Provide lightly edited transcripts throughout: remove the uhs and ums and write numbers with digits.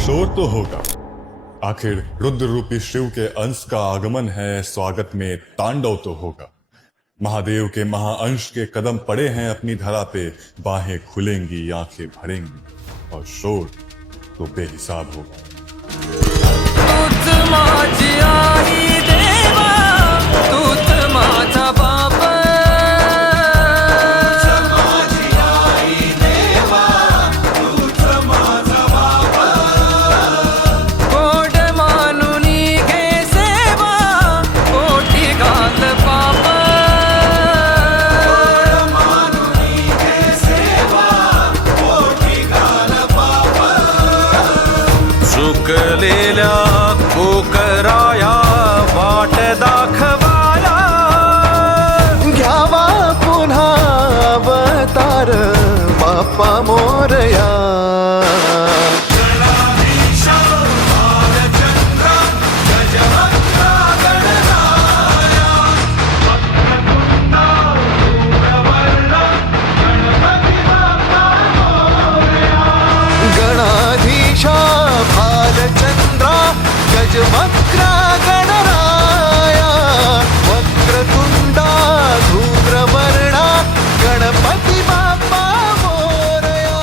शोर तो होगा, आखिर रुद्र रूपी शिव के अंश का आगमन है, स्वागत में तांडव तो होगा। महादेव के महाअंश के कदम पड़े हैं अपनी धरा पे, बाहें खुलेंगी आंखें भरेंगी और शोर तो बेहिसाब होगा। तूच माझी आई देवा, तूच माझा बाप, गोड मानुनी घे सेवा, कोटी घात पाप, चुकलेल्या कोकराया वाट दाखवाया, घ्यावा पुन्हा अवतार बाप्पा मोरया। गणाधीशा भालचंद्रा गजवक्रा गणराया, वक्रतुंडा धूम्रवर्णा गणपती बाप्पा मोरया।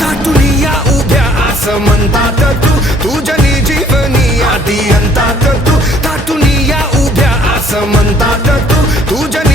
दाटुनिया उभ्या असं म्हणतात तुझनी जीवनी आदी अंतात तू, दाटुनिया उभ्या असं म्हणतात तुझनी